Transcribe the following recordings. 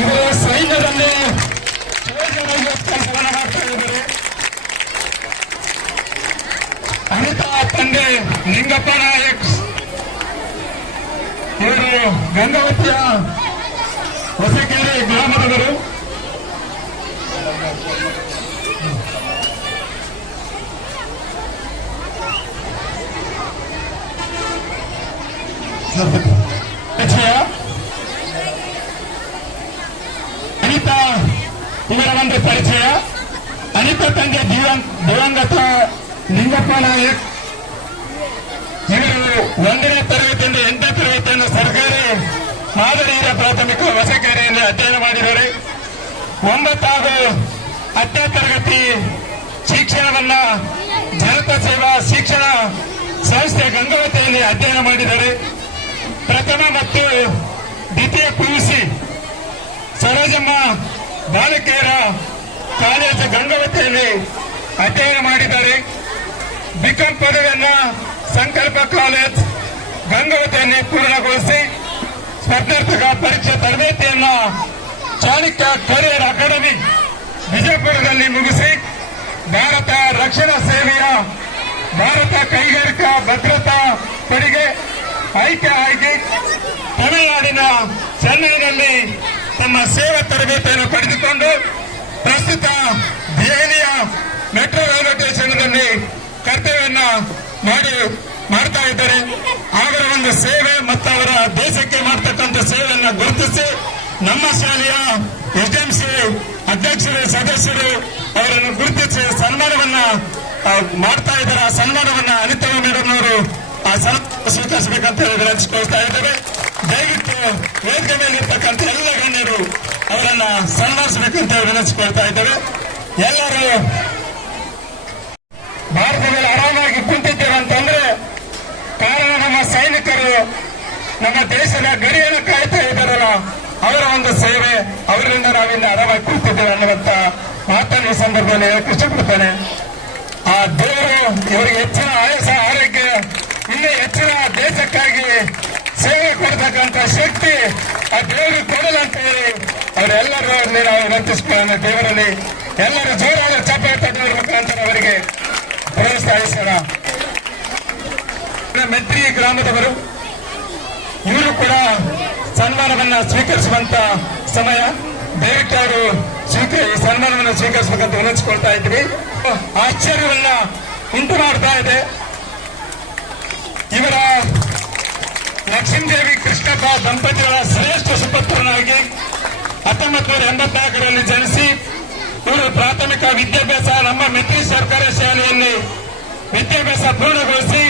ಇವರು ಸೈನ್ಯದಲ್ಲಿ ಕೆಲಸವನ್ನು ಮಾಡ್ತಾ ಇದ್ದಾರೆ. ಅನಿತಾ ತಂದೆ ನಿಂಗಪ್ಪ ನಾಯಕ್ ಇವರು ಗಂಗಾವತಿಯ ಹೊಸಕೆರೆ ಗ್ರಾಮದವರು. ಅನಿತಾ ಇವರ ಒಂದು ಪರಿಚಯ. ಅನಿತಾ ತಂದೆ ದಿವಂಗತ ನಿಂಗಪ್ಪ ನಾಯಕ್ ಇವರು 1ನೇ ತರಗತಿಯಿಂದ 8ನೇ ತರಗತಿಯನ್ನು ಸರ್ಕಾರಿ ಮಾದರಿ ಹಿರಿಯ ಪ್ರಾಥಮಿಕ ಹೊಸಕೆರೆಯಲ್ಲಿ ಅಧ್ಯಯನ ಮಾಡಿದ್ದಾರೆ. 9 ಹಾಗೂ 10ನೇ ತರಗತಿ ಶಿಕ್ಷಣವನ್ನ ಜನತಾ ಸೇವಾ ಶಿಕ್ಷಣ ಸಂಸ್ಥೆ ಗಂಗಾವತಿಯಲ್ಲಿ ಅಧ್ಯಯನ ಮಾಡಿದ್ದಾರೆ. ಪ್ರಥಮ ಮತ್ತು ದ್ವಿತೀಯ ಪಿಯುಸಿ ಸರೋಜಮ್ಮ ಬಾಲಕಿಯರ ಕಾಲೇಜು ಗಂಗಾವತಿಯಲ್ಲಿ ಅಧ್ಯಯನ ಮಾಡಿದ್ದಾರೆ. ಬಿಕಾಂ ಪದವಿಯನ್ನ ಸಂಕಲ್ಪ ಕಾಲೇಜ್ ಗಂಗಾವತಿಯಲ್ಲಿ ಪೂರ್ಣಗೊಳಿಸಿ ಸ್ಪರ್ಧಾತ್ಮಕ ಪರೀಕ್ಷೆ ತರಬೇತಿಯನ್ನ ಚಾಣಕ್ಯ ಕರಿಯರ್ ಅಕಾಡೆಮಿ ವಿಜಯಪುರದಲ್ಲಿ ಮುಗಿಸಿ ಭಾರತ ರಕ್ಷಣಾ ಸೇವೆಯ ಭಾರತ ಕೈಗಾರಿಕಾ ಭದ್ರತಾ ಪಡೆಗೆ ಆಯ್ಕೆ ಆಗಿ ತಮಿಳುನಾಡಿನ ಚೆನ್ನೈನಲ್ಲಿ ತಮ್ಮ ಸೇವಾ ತರಬೇತಿಯನ್ನು ಪಡೆದುಕೊಂಡು ಪ್ರಸ್ತುತ ದೆಹಲಿಯ ಮೆಟ್ರೋ ರೈಲ್ವೆ ಸ್ಟೇಷನ್ನಲ್ಲಿ ಕರ್ತವ್ಯವನ್ನ ಮಾಡ್ತಾ ಇದ್ದಾರೆ. ಅವರ ಒಂದು ಸೇವೆ ಮತ್ತು ಅವರ ದೇಶಕ್ಕೆ ಮಾಡ್ತಕ್ಕಂಥ ಸೇವೆಯನ್ನು ಗುರುತಿಸಿ ನಮ್ಮ ಶಾಲೆಯ ಎಸ್ಡಿಎಂಸಿ ಅಧ್ಯಕ್ಷರು ಸದಸ್ಯರು ಅವರನ್ನು ಗುರುತಿಸಿ ಸನ್ಮಾನವನ್ನ ಮಾಡ್ತಾ ಇದ್ದಾರೆ. ಆ ಸನ್ಮಾನವನ್ನ ಅನಿತಾ ಮೇಡಮ್ ಅವರು ಆ ಸನ್ಮಾನ ಸ್ವೀಕರಿಸಬೇಕಂತ ವಿನಂತಿಸಿಕೊಳ್ತಾ ಇದ್ದೇವೆ. ದಯವಿಟ್ಟು ವೇದಿಕೆ ಮೇಲೆ ಇರ್ತಕ್ಕಂಥ ಎಲ್ಲ ಗಣ್ಯರು ಅವರನ್ನ ಸನ್ಮಾನಿಸಬೇಕಂತ ವಿನಂತಿಸಿಕೊಳ್ತಾ ಇದ್ದೇವೆ. ಎಲ್ಲರೂ ಭಾರತದಲ್ಲಿ ಆರಾಮಾಗಿ ಕುಂತಿದ್ದೇವೆ ಅಂತಂದ್ರೆ ಕಾರಣ ನಮ್ಮ ಸೈನಿಕರು ನಮ್ಮ ದೇಶದ ಗಡಿಯನ್ನು ಕಾಯ್ತಾ ಇದ್ದಾರಲ್ಲ, ಅವರ ಒಂದು ಸೇವೆ, ಅವರಿಂದ ನಾವಿಂದ ಆರಾಮಾಗಿ ಕುಂತಿದ್ದೇವೆ ಅನ್ನುವಂತ ಮಾತನ್ನು ಈ ಸಂದರ್ಭದಲ್ಲಿ ಹೇಳಕ್ಕೆ ಇಷ್ಟಪಡ್ತೇನೆ. ಆ ದೇವರು ಇವರಿಗೆ ಹೆಚ್ಚಿನ ಆಯಸ ಆರೋಗ್ಯ ಇನ್ನೂ ಹೆಚ್ಚಿನ ದೇಶಕ್ಕಾಗಿ ಸೇವೆ ಕೊಡತಕ್ಕಂಥ ಶಕ್ತಿ ಆ ದೇವರು ಕೊಡಲಂತ ಹೇಳಿ ಅವರೆಲ್ಲರೂ ನಾವು ವಿನಂತಿಸಿಕೊಳ್ಳೋಣ. ದೇವರಲ್ಲಿ ಎಲ್ಲರೂ ಜೋರಾದ ಚಪ್ಪಾಳೆ ತಟ್ಟುವ ಮುಖಾಂತರ ಅವರಿಗೆ ಪ್ರೋತ್ಸಾಹಿಸೋಣ. ಮೆಟ್ರಿ ಗ್ರಾಮದವರು ಇವರು ಕೂಡ ಸನ್ಮಾನವನ್ನ ಸ್ವೀಕರಿಸುವಂತ ಸಮಯ. ದಯವಿಟ್ಟು ಅವರು ಸನ್ಮಾನವನ್ನು ಸ್ವೀಕರಿಸಬೇಕಂತ ವಿನಂತಿಸಿಕೊಳ್ತಾ ಇದ್ವಿ. ಆಶ್ಚರ್ಯವನ್ನ ಉಂಟು ಮಾಡ್ತಾ ಇದೆ. ಇವರ ಲಕ್ಷ್ಮೀದೇವಿ ಕೃಷ್ಣಪ್ಪ ದಂಪತಿಗಳ ಶ್ರೇಷ್ಠ ಸುಪುತ್ರನಾಗಿ 1984ರಲ್ಲಿ ಜನಿಸಿ ಇವರು ಪ್ರಾಥಮಿಕ ವಿದ್ಯಾಭ್ಯಾಸ ನಮ್ಮ ಮೆಟ್ರಿ ಸರ್ಕಾರಿ ಶಾಲೆಯಲ್ಲಿ ವಿದ್ಯಾಭ್ಯಾಸ ಪೂರ್ಣಗೊಳಿಸಿ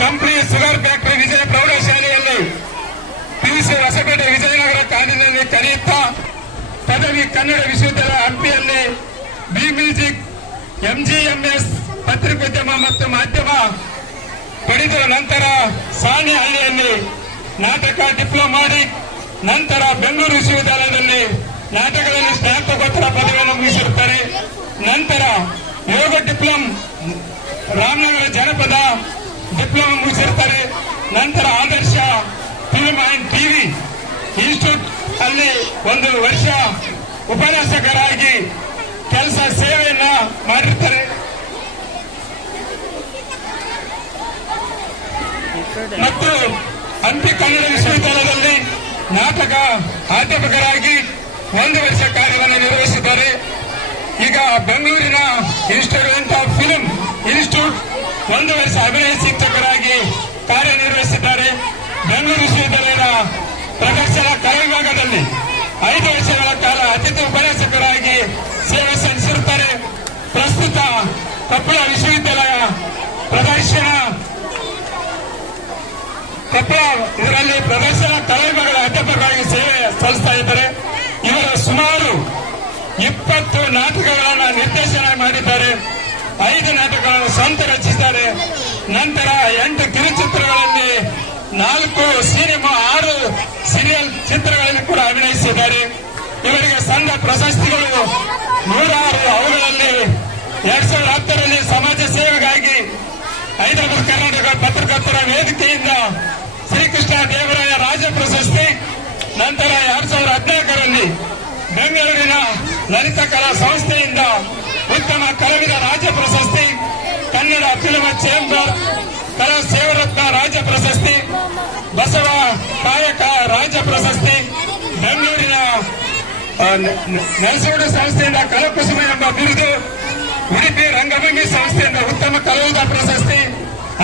ಕಂಪನಿ ಶುಗರ್ ಫ್ಯಾಕ್ಟರಿ ವಿಜಯ ಪ್ರೌಢಶಾಲೆಯಲ್ಲಿ ಪಿಯುಸಿ ಹೊಸಪೇಟೆ ವಿಜಯನಗರ ಕಾಲೇಜಿನಲ್ಲಿ ಕಲಿಯುತ್ತಾ ಪದವಿ ಕನ್ನಡ ವಿಶ್ವವಿದ್ಯಾಲಯ ಹಂಪಿಯಲ್ಲಿ ಬಿ ಮ್ಯೂಸಿಕ್ ಎಂಜಿಎಂಎಸ್ ಪತ್ರಿಕೋದ್ಯಮ ಮತ್ತು ಮಾಧ್ಯಮ ಪಡೆದ ನಂತರ ಸಾಣೆಹಳ್ಳಿಯಲ್ಲಿ ನಾಟಕ ಡಿಪ್ಲೊಮಾ ಮಾಡಿ ನಂತರ ಬೆಂಗಳೂರು ವಿಶ್ವವಿದ್ಯಾಲಯದಲ್ಲಿ ನಾಟಕದಲ್ಲಿ ಸ್ನಾತಕೋತ್ತರ ಪದವಿಯನ್ನು ಮುಗಿಸಿರುತ್ತಾರೆ. ನಂತರ ಯೋಗ ಡಿಪ್ಲೊಮ್ ರಾಮನಗರ ಜನಪದ ಡಿಪ್ಲೊಮಾ ಮುಗಿಸಿರುತ್ತಾರೆ. ನಂತರ ಆದರ್ಶ ಫಿಲ್ಮ್ ಅಂಡ್ ಟಿವಿ ಇನ್ಸ್ಟಿಟ್ಯೂಟ್ ಅಲ್ಲಿ 1 ವರ್ಷ ಉಪನ್ಯಾಸಕರಾಗಿ ಕೆಲಸ ಸೇವೆಯನ್ನ ಮಾಡಿರ್ತಾರೆ. ಮತ್ತು ಹಂಪಿ ಕನ್ನಡ ವಿಶ್ವವಿದ್ಯಾಲಯದಲ್ಲಿ ನಾಟಕ ಅಧ್ಯಾಪಕರಾಗಿ 1 ವರ್ಷ ಕಾರ್ಯವನ್ನು ನಿರ್ವಹಿಸಿದ್ದಾರೆ. ಈಗ ಬೆಂಗಳೂರಿನ ಇನ್ಸ್ಟಿಟ್ಯೂಟ್ ಆಫ್ ಫಿಲ್ಮ್ ಇನ್ಸ್ಟಿಟ್ಯೂಟ್ 1 ವರ್ಷ ಅಭಿನಯ ಶಿಕ್ಷಕರಾಗಿ ಕಾರ್ಯನಿರ್ವಹಿಸಿದ್ದಾರೆ. ಬೆಂಗಳೂರು ವಿಶ್ವವಿದ್ಯಾಲಯದ ಪ್ರದರ್ಶನ ಕಲಾ ವಿಭಾಗದಲ್ಲಿ 5 ವರ್ಷಗಳ ಕಾಲ ಅತಿಥಿ ಉಪನ್ಯಾಸಕರಾಗಿ ಸೇವೆ ಸಲ್ಲಿಸಿರುತ್ತಾರೆ. ಪ್ರಸ್ತುತ ಕೊಪ್ಪಳ ವಿಶ್ವವಿದ್ಯಾಲಯ ಇದರಲ್ಲಿ ಪ್ರದರ್ಶನ ಕಲಾ ವಿಭಾಗದ ಅಧ್ಯಾಪಕರಾಗಿ ಸೇವೆ ಸಲ್ಲಿಸ್ತಾ ಇದ್ದಾರೆ. ಇವರು ಸುಮಾರು 20 ನಾಟಕಗಳನ್ನು ನಿರ್ದೇಶನ ಮಾಡಿದ್ದಾರೆ. 5 ನಾಟಕಗಳನ್ನು ಸ್ವಂತ ರಚಿಸಿದ್ದಾರೆ. ನಂತರ 8 ಕಿರುಚಿತ್ರಗಳಲ್ಲಿ 4 ಸಿನಿಮಾ 6 ಸೀರಿಯಲ್ ಚಿತ್ರಗಳಲ್ಲಿ ಕೂಡ ಅಭಿನಯಿಸಿದ್ದಾರೆ. ಇವರಿಗೆ ಸಂಘ ಪ್ರಶಸ್ತಿಗಳು 106. ಅವುಗಳಲ್ಲಿ 2010ರಲ್ಲಿ ಸಮಾಜ ಸೇವೆಗಾಗಿ ಹೈದರಾಬಾದ್ ಕರ್ನಾಟಕ ಪತ್ರಕರ್ತರ ವೇದಿಕೆಯಿಂದ ಶ್ರೀಕೃಷ್ಣ ದೇವರಾಯ ರಾಜ್ಯ ಪ್ರಶಸ್ತಿ, ನಂತರ 2014ರಲ್ಲಿ ಬೆಂಗಳೂರಿನ ಲಲಿತ ಕಲಾ ಸಂಸ್ಥೆಯಿಂದ ಉತ್ತಮ ಕಲಾವಿದ ರಾಜ್ಯ ಪ್ರಶಸ್ತಿ, ಕನ್ನಡ ಫಿಲ್ಮ್ ಚೇಂಬರ್ ಕಲಾ ಸೇವರತ್ನ ರಾಜ್ಯ ಪ್ರಶಸ್ತಿ, ಬಸವ ಕಾಯಕ ರಾಜ್ಯ ಪ್ರಶಸ್ತಿ, ಬೆಂಗಳೂರಿನ ನರಸೋಡು ಸಂಸ್ಥೆಯಿಂದ ಕಲಾಕುಸುಮ ಎಂಬ ಬಿರುದು, ಉಡುಪಿ ರಂಗಭೂಮಿ ಸಂಸ್ಥೆಯಿಂದ ಉತ್ತಮ ಕಲಾವಿದ ಪ್ರಶಸ್ತಿ,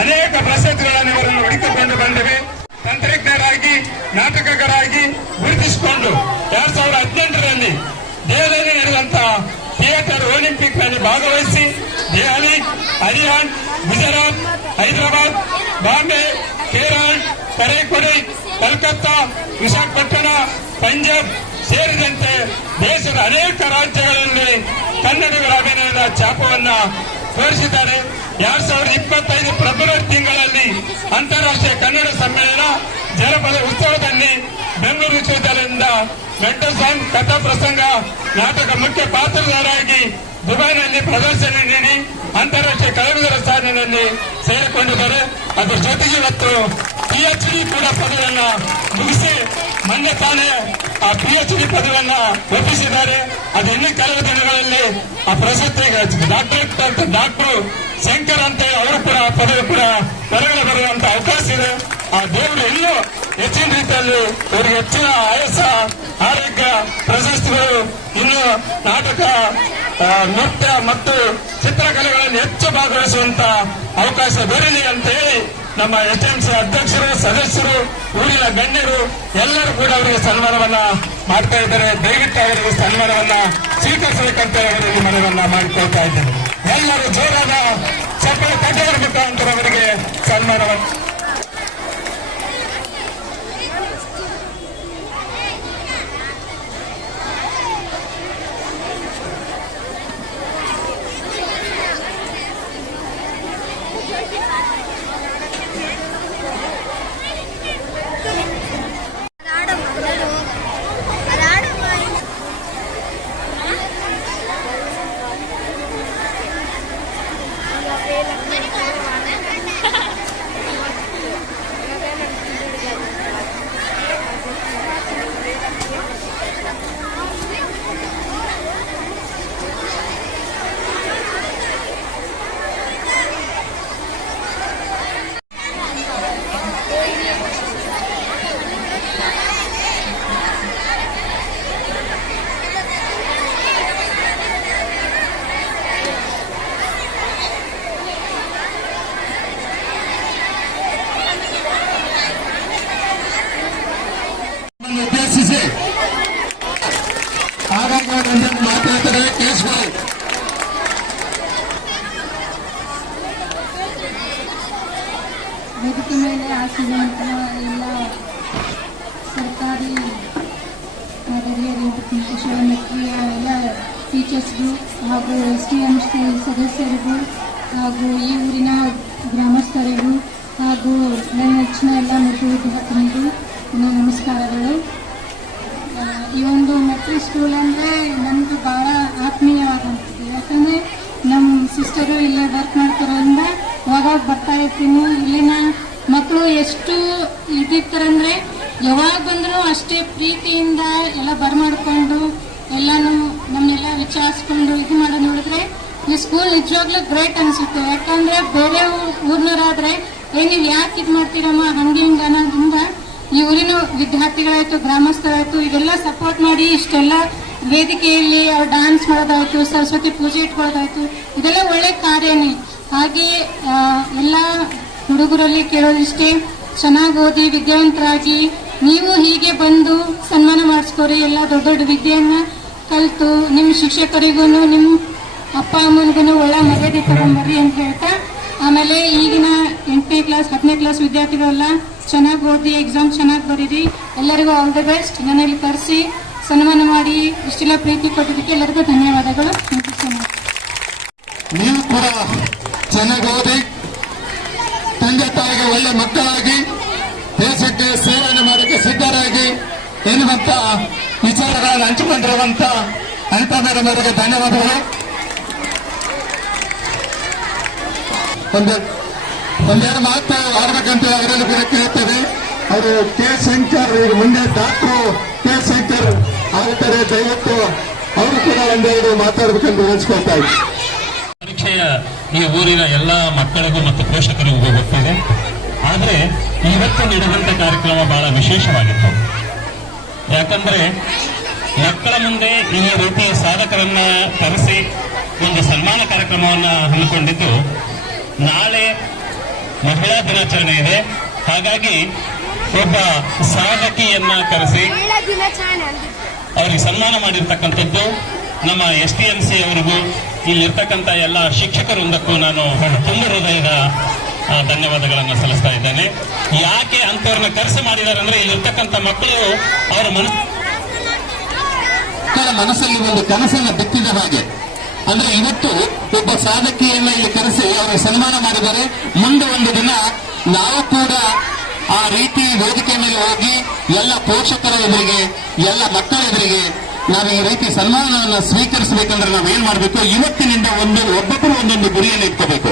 ಅನೇಕ ಪ್ರಶಸ್ತಿಗಳನ್ನು ಇವರನ್ನು ಹುಡುಕಿಕೊಂಡು ಬಂದಿವೆ. ತಂತ್ರಜ್ಞರಾಗಿ ನಾಟಕಗಾರಾಗಿ ಗುರುತಿಸಿಕೊಂಡು 2018ರಲ್ಲಿ ದೆಹಲಿಯಲ್ಲಿ ನಡೆದಂತಹ ಥಿಯೇಟರ್ ಒಲಿಂಪಿಕ್ ನಲ್ಲಿ ಭಾಗವಹಿಸಿ ದೆಹಲಿ, ಹರಿಯಾಣ, ಗುಜರಾತ್, ಹೈದರಾಬಾದ್, ಬಾಂಬೆ, ಕೇರಳ, ಕರೈಕೊಡಿ, ಕಲ್ಕತ್ತಾ, ವಿಶಾಖಪಟ್ಟಣ, ಪಂಜಾಬ್ ಸೇರಿದಂತೆ ದೇಶದ ಅನೇಕ ರಾಜ್ಯಗಳಲ್ಲಿ ಕನ್ನಡಿಗರ ಅಭಿನಯದ ಛಾಪವನ್ನ ತೋರಿಸಿದ್ದಾರೆ. 2025 ಫೆಬ್ರವರಿ ತಿಂಗಳಲ್ಲಿ ಅಂತಾರಾಷ್ಟ್ರೀಯ ಕನ್ನಡ ಸಮ್ಮೇಳನ ಜನಪದ ಉತ್ಸವದಲ್ಲಿ ಬೆಂಗಳೂರು ವಿಶ್ವವಿದ್ಯಾಲಯದಿಂದ ಮೆಂಟೋಸಾಂಗ್ ಕಥಾ ಪ್ರಸಂಗ ನಾಟಕ ಮುಖ್ಯ ಪಾತ್ರಧಾರಾಗಿ ದುಬೈನಲ್ಲಿ ಪ್ರದರ್ಶನ ನೀಡಿ ಅಂತಾರಾಷ್ಟ್ರೀಯ ಕಲಾವಿದರ ಸಾಲಿನಲ್ಲಿ ಸೇರಿಕೊಂಡಿದ್ದಾರೆ. ಅದರ ಜೊತೆಗೆ ಇವತ್ತು PhD ಕೂಡ ಪದವಿಯನ್ನ ಮುಗಿಸಿ ಮೊನ್ನೆ ತಾನೇ ಆ PhD ಪದವಿಯನ್ನ ಒಪ್ಪಿಸಿದ್ದಾರೆ. ಅದು ಇನ್ನೂ ಕೆಲವು ದಿನಗಳಲ್ಲಿ ಆ ಪ್ರಶಸ್ತಿ ಡಾಕ್ಟರ್ ಶಂಕರ್ ಅಂತ ಅವರು ಕೂಡ ಪದವಿ ಕೂಡ ಹೊರಗಡೆ ಬರುವಂತ ಅವಕಾಶ ಇದೆ. ಆ ದೇವರು ಇನ್ನೂ ಹೆಚ್ಚಿನ ರೀತಿಯಲ್ಲಿ ಅವರಿಗೆ ಹೆಚ್ಚಿನ ಆಯಸ್ಸ, ಆರೋಗ್ಯ, ಪ್ರಶಸ್ತಿಗಳು, ಇನ್ನು ನಾಟಕ, ನೃತ್ಯ ಮತ್ತು ಚಿತ್ರಕಲೆಗಳಲ್ಲಿ ಹೆಚ್ಚು ಭಾಗವಹಿಸುವಂತ ಅವಕಾಶ ದೊರೆಯಲಿ ಅಂತ ಹೇಳಿ ನಮ್ಮ SMC ಅಧ್ಯಕ್ಷರು, ಸದಸ್ಯರು, ಊರಿನ ಗಣ್ಯರು ಎಲ್ಲರೂ ಕೂಡ ಅವರಿಗೆ ಸನ್ಮಾನವನ್ನ ಮಾಡ್ತಾ ಇದ್ದಾರೆ. ದಯವಿಟ್ಟು ಅವರಿಗೆ ಸನ್ಮಾನವನ್ನ ಸ್ವೀಕರಿಸಬೇಕಂತ ಅವರಲ್ಲಿ ಮನವನ್ನ ಮಾಡಿಕೊಳ್ತಾ ಇದ್ದೇನೆ. ಎಲ್ಲರೂ ಜೋರಾದ ಚಪ್ಪಲಿ ತಟ್ಟೆಗಳ ಮುಖಾಂತರ ಅವರಿಗೆ ಸನ್ಮಾನವನ್ನು ಉದ್ದೇಶಿಸಿ ಮಾತಾಡ್ತಾರೆ. ಕೇಶವ್ ವೇದಿಕೆ ಮೇಲೆ ಆಸೀನಂತಹ ಎಲ್ಲ ಸರ್ಕಾರಿ ಹಿರಿಯರು, ಶಿಕ್ಷಕರಿಗೆ, ಎಲ್ಲ ಟೀಚರ್ಸ್ಗೂ ಹಾಗೂ STMC ಸದಸ್ಯರಿಗೂ ಹಾಗೂ ಈ ಊರಿನ ಗ್ರಾಮಸ್ಥರಿಗೂ ಹಾಗೂ ನನ್ನ ನೆಚ್ಚಿನ ಎಲ್ಲ ಮಕ್ಕಳು ವಿದ್ಯಾರ್ಥಿನಿಗೂ ನನ್ನ ನಮಸ್ಕಾರಗಳು. ಈ ಒಂದು ಮೆಟ್ರಿಕ್ ಸ್ಕೂಲ್ ಅಂದರೆ ನನಗೆ ಭಾಳ ಆತ್ಮೀಯವಾದಂಥದ್ದು. ಯಾಕಂದರೆ ನಮ್ಮ ಸಿಸ್ಟರು ಇಲ್ಲೇ ವರ್ಕ್ ಮಾಡ್ತಾರೋದ್ರಿಂದ ಯಾವಾಗ ಬರ್ತಾ ಇರ್ತೀನಿ. ಇಲ್ಲಿನ ಮಕ್ಕಳು ಎಷ್ಟು ಇದಿರ್ತಾರಂದರೆ ಯಾವಾಗ ಬಂದರೂ ಅಷ್ಟೇ ಪ್ರೀತಿಯಿಂದ ಎಲ್ಲ ಬರ್ಮಾಡ್ಕೊಂಡು ಎಲ್ಲನೂ ನಮ್ಮನ್ನೆಲ್ಲ ವಿಚಾರಿಸ್ಕೊಂಡು ಇದು ಮಾಡೋ ನೋಡಿದ್ರೆ ಈ ಸ್ಕೂಲ್ ನಿಜವಾಗ್ಲೂ ಗ್ರೇಟ್ ಅನಿಸುತ್ತೆ. ಯಾಕಂದರೆ ಬೇರೆ ಊರಿನವರಾದರೆ ನೀವು ಯಾಕೆ ಇದು ಮಾಡ್ತೀರಮ್ಮ ಹಂಗೆ ಹಿಂಗೆ ಅನ್ನೋದ್ರಿಂದ ಈ ಊರಿನ ವಿದ್ಯಾರ್ಥಿಗಳಾಯ್ತು, ಗ್ರಾಮಸ್ಥರಾಯ್ತು, ಇದೆಲ್ಲ ಸಪೋರ್ಟ್ ಮಾಡಿ ಇಷ್ಟೆಲ್ಲ ವೇದಿಕೆಯಲ್ಲಿ ಅವ್ರು ಡ್ಯಾನ್ಸ್ ಮಾಡೋದಾಯ್ತು, ಸರಸ್ವತಿ ಪೂಜೆ ಇಟ್ಕೊಳ್ಳೋದಾಯ್ತು, ಇದೆಲ್ಲ ಒಳ್ಳೆ ಕಾರ್ಯನೇ. ಹಾಗೆ ಎಲ್ಲ ಹುಡುಗರಲ್ಲಿ ಕೇಳೋದಿಷ್ಟೇ, ಚೆನ್ನಾಗಿ ಓದಿ ವಿದ್ಯಾವಂತರಾಗಿ ನೀವು ಹೀಗೆ ಬಂದು ಸನ್ಮಾನ ಮಾಡಿಸ್ಕೊರಿ. ಎಲ್ಲ ದೊಡ್ಡ ದೊಡ್ಡ ವಿದ್ಯೆಯನ್ನ ಕಲಿತು ನಿಮ್ಮ ಶಿಕ್ಷಕರಿಗೂ ನಿಮ್ಮ ಅಪ್ಪ ಅಮ್ಮನಿಗೂ ಒಳ್ಳೆ ಮರ್ಯಾದೆ ತಗೊಂಬರ್ರಿ ಅಂತ ಹೇಳ್ತಾ, ಆಮೇಲೆ ಈಗಿನ 8ನೇ ಕ್ಲಾಸ್ 10ನೇ ಕ್ಲಾಸ್ ವಿದ್ಯಾರ್ಥಿಗಳೆಲ್ಲ ಚೆನ್ನಾಗಿ ಓದಿ ಎಕ್ಸಾಮ್ ಚೆನ್ನಾಗಿ ಬರೀರಿ. ಎಲ್ಲರಿಗೂ ಆಲ್ ದಿ ಬೆಸ್ಟ್. ನನ್ನಲ್ಲಿ ಕರೆಸಿ ಸನ್ಮಾನ ಮಾಡಿ ಇಷ್ಟೆಲ್ಲ ಪ್ರೀತಿ ಕೊಟ್ಟಿದ್ದಕ್ಕೆ ಎಲ್ಲರಿಗೂ ಧನ್ಯವಾದಗಳು. ನೀವು ಕೂಡ ಚೆನ್ನಾಗಿ ಓದಿ ತಂದೆ ತಾಯಿಗೆ ಒಳ್ಳೆ ಮಕ್ಕಳಾಗಿ ದೇಶಕ್ಕೆ ಸೇವೆಯನ್ನು ಮಾಡೋಕ್ಕೆ ಸಿದ್ಧರಾಗಿ ಎನ್ನುವಂತ ವಿಚಾರಗಳನ್ನು ಹಂಚಿಕೊಂಡಿರುವಂತ ಅನಿತಾ ಮೇಡಮ್ ಅವರಿಗೆ ಧನ್ಯವಾದಗಳು. ಒಂದೆರಡು ಮಾತು ಆಡ್ಬೇಕಂತ ಅವರಲ್ಲಿ ಕೇಳ್ತೇವೆ. ಅವರು ಕೆ ಶಂಕರ್, ಈಗ ಮುಂದೆ ಡಾಕ್ಟರ್ ಕೆ ಶಂಕರ್ ಆಗ್ತಾರೆ. ದಯವಿಟ್ಟು ಮಾತಾಡ್ಬೇಕಂತ ನೆನೆಸ್ಕೊಳ್ತಾ ಇದ್ದೀನಿ. ಪರೀಕ್ಷೆಯ ಈ ಊರಿನ ಎಲ್ಲ ಮಕ್ಕಳಿಗೂ ಮತ್ತು ಪೋಷಕರಿಗೂ ಗೊತ್ತಿದೆ. ಆದರೆ ಇವತ್ತು ನಡೆದಂತ ಕಾರ್ಯಕ್ರಮ ಬಹಳ ವಿಶೇಷವಾಗಿತ್ತು. ಯಾಕಂದ್ರೆ ಮಕ್ಕಳ ಮುಂದೆ ಈ ರೀತಿಯ ಸಾಧಕರನ್ನ ಕರೆಸಿ ಒಂದು ಸನ್ಮಾನ ಕಾರ್ಯಕ್ರಮವನ್ನು ಹಮ್ಮಿಕೊಂಡಿದ್ದು. ನಾಳೆ ಮಹಿಳಾ ದಿನಾಚರಣೆ ಇದೆ. ಹಾಗಾಗಿ ಒಬ್ಬ ಸಾಧಕಿಯನ್ನ ಕರೆಸಿ ಅವರಿಗೆ ಸನ್ಮಾನ ಮಾಡಿರ್ತಕ್ಕಂಥದ್ದು ನಮ್ಮ STMC ಅವರಿಗೂ ಇಲ್ಲಿರ್ತಕ್ಕಂಥ ಎಲ್ಲ ಶಿಕ್ಷಕರೊಂದಕ್ಕೂ ನಾನು ತುಂಬ ಹೃದಯದ ಧನ್ಯವಾದಗಳನ್ನು ಸಲ್ಲಿಸ್ತಾ ಇದ್ದೇನೆ. ಯಾಕೆ ಅಂತವ್ರನ್ನ ಕರೆಸಿ ಮಾಡಿದ್ದಾರೆ ಅಂದ್ರೆ ಇಲ್ಲಿರ್ತಕ್ಕಂಥ ಮಕ್ಕಳು ಅವರ ಮನಸ್ಸಲ್ಲಿ ಒಂದು ಕನಸನ್ನ ಬಿತ್ತಿದ ಹಾಗೆ. ಅಂದ್ರೆ ಇವತ್ತು ಒಬ್ಬ ಸಾಧಕಿಯನ್ನ ಇಲ್ಲಿ ಕರೆಸಿ ಅವರಿಗೆ ಸನ್ಮಾನ ಮಾಡಿದರೆ ಮುಂದೆ ಒಂದು ದಿನ ನಾವು ಕೂಡ ಆ ರೀತಿ ವೇದಿಕೆ ಮೇಲೆ ಹೋಗಿ ಎಲ್ಲ ಪೋಷಕರ ಎದುರಿಗೆ, ಎಲ್ಲ ಮಕ್ಕಳ ಎದುರಿಗೆ ನಾವು ಈ ರೀತಿ ಸನ್ಮಾನವನ್ನು ಸ್ವೀಕರಿಸಬೇಕಂದ್ರೆ ನಾವು ಏನ್ ಮಾಡಬೇಕು? ಇವತ್ತಿನಿಂದ ಒಬ್ಬೊಬ್ಬರು ಒಂದೊಂದು ಗುರಿಯನ್ನು ಇಟ್ಕೋಬೇಕು.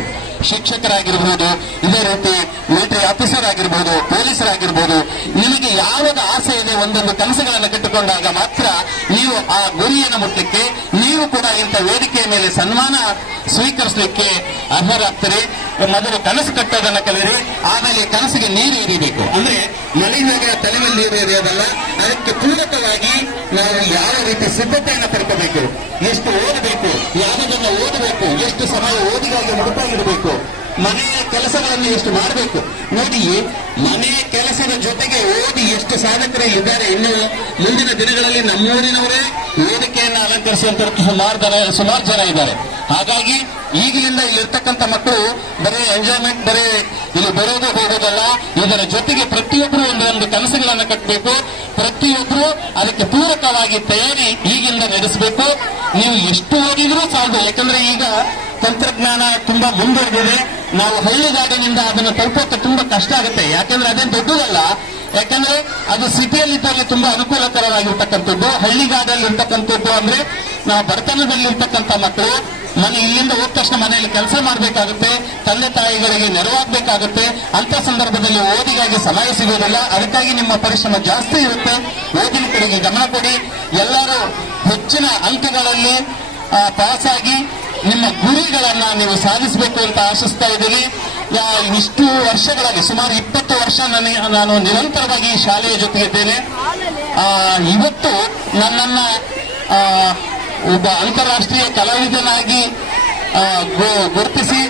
ಶಿಕ್ಷಕರಾಗಿರ್ಬೋದು, ಇದೇ ರೀತಿ ಮಿಲಿಟರಿ ಆಫೀಸರ್ ಆಗಿರ್ಬೋದು, ಪೊಲೀಸರಾಗಿರ್ಬೋದು, ನಿಮಗೆ ಯಾವಾಗ ಆಸೆ ಇದೆ ಒಂದೊಂದು ಕನಸುಗಳನ್ನು ಕಟ್ಟಿಕೊಂಡಾಗ ಮಾತ್ರ ನೀವು ಆ ಗುರಿಯನ್ನು ಮುಟ್ಟಲಿಕ್ಕೆ, ನೀವು ಕೂಡ ಇಂಥ ವೇದಿಕೆಯ ಮೇಲೆ ಸನ್ಮಾನ ಸ್ವೀಕರಿಸಲಿಕ್ಕೆ ಅರ್ಹರಾಗ್ತೀರಿ. ಮೊದಲು ಕನಸು ಕಟ್ಟೋದನ್ನ ಕಲಿಯಿರಿ, ಆಮೇಲೆ ಕನಸಿಗೆ ನೀರು ಇರಿಬೇಕು. ಅಂದ್ರೆ ಮಳೆಯಾಗ ತಲೆ ಮೇಲೆ ನೀರು ಎರೆಯೋದಲ್ಲ, ಅದಕ್ಕೆ ಪೂರಕವಾಗಿ ನಾವು ಯಾವ ರೀತಿ ಸಿದ್ಧತೆಯನ್ನು ಪಡ್ಕೋಬೇಕು, ಎಷ್ಟು ಓದಬೇಕು, ಯಾವುದನ್ನು ಓದಬೇಕು, ಎಷ್ಟು ಸಮಯ ಓದಿಗಾಗಿ ಮುಡುಪಾಗಿಡಬೇಕು, ಮನೆಯ ಕೆಲಸಗಳನ್ನು ಎಷ್ಟು ಮಾಡಬೇಕು. ನೋಡಿ, ಮನೆಯ ಕೆಲಸದ ಜೊತೆಗೆ ಓದಿ ಎಷ್ಟು ಸಾಧಕರು ಇದ್ದಾರೆ. ಇನ್ನು ಮುಂದಿನ ದಿನಗಳಲ್ಲಿ ನಮ್ಮೂರಿನವರೇ ವೇದಿಕೆಯನ್ನು ಅಲಂಕರಿಸುವಂತ ಸುಮಾರು ಜನ ಇದ್ದಾರೆ. ಹಾಗಾಗಿ ಈಗಲಿಂದ ಇಲ್ಲಿರ್ತಕ್ಕಂಥ ಮಕ್ಕಳು ಬರೀ ಎಂಜಾಯ್ಮೆಂಟ್, ಬರೀ ಇಲ್ಲಿ ಬರೋದು ಹೋಗೋದಲ್ಲ, ಇದರ ಜೊತೆಗೆ ಪ್ರತಿಯೊಬ್ಬರು ಒಂದೊಂದು ಕನಸುಗಳನ್ನು ಕಟ್ಟಬೇಕು. ಪ್ರತಿಯೊಬ್ಬರು ಅದಕ್ಕೆ ಪೂರಕವಾಗಿ ತಯಾರಿ ಈಗಿಂದ ನಡೆಸಬೇಕು. ನೀವು ಎಷ್ಟು ಓದಿದ್ರೂ ಸಾಲದು. ಯಾಕಂದ್ರೆ ಈಗ ತಂತ್ರಜ್ಞಾನ ತುಂಬಾ ಮುಂದುವರೆದಿದೆ. ನಾವು ಹಳ್ಳಿಗಾಡಿನಿಂದ ಅದನ್ನು ತಲುಪೋಕೆ ತುಂಬಾ ಕಷ್ಟ ಆಗುತ್ತೆ. ಯಾಕಂದ್ರೆ ಅದೇನು ದೊಡ್ಡದಲ್ಲ. ಯಾಕಂದ್ರೆ ಅದು ಸಿಟಿಯಲ್ಲಿದ್ದಲ್ಲಿ ತುಂಬಾ ಅನುಕೂಲಕರವಾಗಿರ್ತಕ್ಕಂಥದ್ದು. ಹಳ್ಳಿಗಾಡಲ್ಲಿ ಇರ್ತಕ್ಕಂಥದ್ದು ಅಂದ್ರೆ ನಾವು ಬಡತನದಲ್ಲಿರ್ತಕ್ಕಂಥ ಮಕ್ಕಳು ಇಲ್ಲಿಂದ ಹೋದ ತಕ್ಷಣ ಮನೆಯಲ್ಲಿ ಕೆಲಸ ಮಾಡಬೇಕಾಗುತ್ತೆ, ತಂದೆ ತಾಯಿಗಳಿಗೆ ನೆರವಾಗಬೇಕಾಗುತ್ತೆ. ಅಂತ ಸಂದರ್ಭದಲ್ಲಿ ಓದಿಗಾಗಿ ಸಮಯ ಸಿಗೋದಿಲ್ಲ. ಅದಕ್ಕಾಗಿ ನಿಮ್ಮ ಪರಿಶ್ರಮ ಜಾಸ್ತಿ ಇರುತ್ತೆ. ಓದಿನ ಕಡೆಗೆ ಗಮನ ಕೊಡಿ. ಎಲ್ಲರೂ ಹೆಚ್ಚಿನ ಅಂಕಗಳಲ್ಲಿ ಪಾಸ್ ಆಗಿ ನಿಮ್ಮ ಗುರಿಗಳನ್ನ ನೀವು ಸಾಧಿಸಬೇಕು ಅಂತ ಆಶಿಸ್ತಾ ಇದ್ದೀನಿ. ಇಷ್ಟು ವರ್ಷಗಳಲ್ಲಿ ಸುಮಾರು 20 ವರ್ಷ ನಾನು ನಿರಂತರವಾಗಿ ಈ ಶಾಲೆಯ ಜೊತೆಗಿದ್ದೇನೆ. ಇವತ್ತು ನನ್ನನ್ನ ಒಬ್ಬ ಅಂತಾರಾಷ್ಟ್ರೀಯ ಕಲಾವಿದನಾಗಿ ಗುರುತಿಸಿ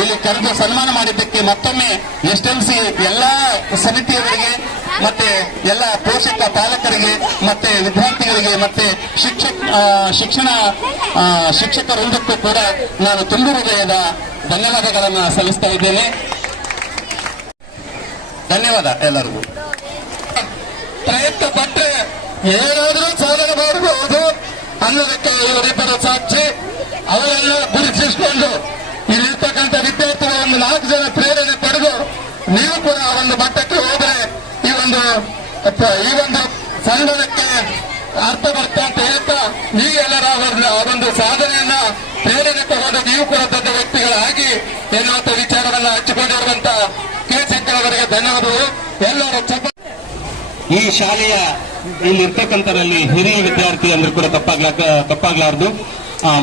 ಇಲ್ಲಿ ಕರೆದು ಸನ್ಮಾನ ಮಾಡಿದ್ದಕ್ಕೆ ಮತ್ತೊಮ್ಮೆ STMC ಎಲ್ಲಾ ಸಮಿತಿಯವರಿಗೆ, ಮತ್ತೆ ಎಲ್ಲ ಪೋಷಕ ಪಾಲಕರಿಗೆ, ಮತ್ತೆ ವಿದ್ಯಾರ್ಥಿಗಳಿಗೆ, ಮತ್ತೆ ಶಿಕ್ಷಕರೊಂದಕ್ಕೂ ಕೂಡ ನಾನು ತುಂಬ ಹೃದಯದ ಧನ್ಯವಾದಗಳನ್ನು ಸಲ್ಲಿಸ್ತಾ ಇದ್ದೇನೆ. ಧನ್ಯವಾದ ಎಲ್ಲರಿಗೂ. ಪ್ರಯತ್ನ ಪಟ್ಟರೆ ಏನಾದರೂ ಸಾಧನೆ ಮಾಡಬಹುದು ಅನ್ನೋದಕ್ಕೆ ಇವರಿಬ್ಬರು ಸಾಕ್ಷಿ. ಅವರೆಲ್ಲ ಗುರುತಿಸಿಕೊಂಡು ಇಲ್ಲಿರ್ತಕ್ಕಂಥ ವಿದ್ಯಾರ್ಥಿಗಳ ಒಂದು 4 ಜನ ಪ್ರೇರಣೆ ಪಡೆದು ನೀವು ಕೂಡ ಒಂದು ಮಟ್ಟಕ್ಕೆ ಹೋದರೆ ಈ ಒಂದು ಸಂಘಕ್ಕೆ ಅರ್ಥ ಬರ್ತಾ ಅಂತ ಹೇಳ್ತಾ, ನೀವೆಲ್ಲರ ಒಂದು ಸಾಧನೆಯನ್ನ ಪ್ರೇರಣೆ ತಗೊಂಡು ನೀವು ಕೂಡ ದೊಡ್ಡ ವ್ಯಕ್ತಿಗಳಾಗಿ ಎನ್ನುವಂತ ವಿಚಾರವನ್ನ ಹಂಚಿಕೊಂಡಿರುವಂತ ಕೆ. ಶಂಕರ್ ಅವರಿಗೆ ಧನ್ಯವಾದಗಳು. ಎಲ್ಲರೂ ಈ ಶಾಲೆಯ ಇಲ್ಲಿರ್ತಕ್ಕಂಥರಲ್ಲಿ ಹಿರಿಯ ವಿದ್ಯಾರ್ಥಿ ಅಂದ್ರೆ ಕೂಡ ತಪ್ಪಾಗ್ಲಾರ್ದು.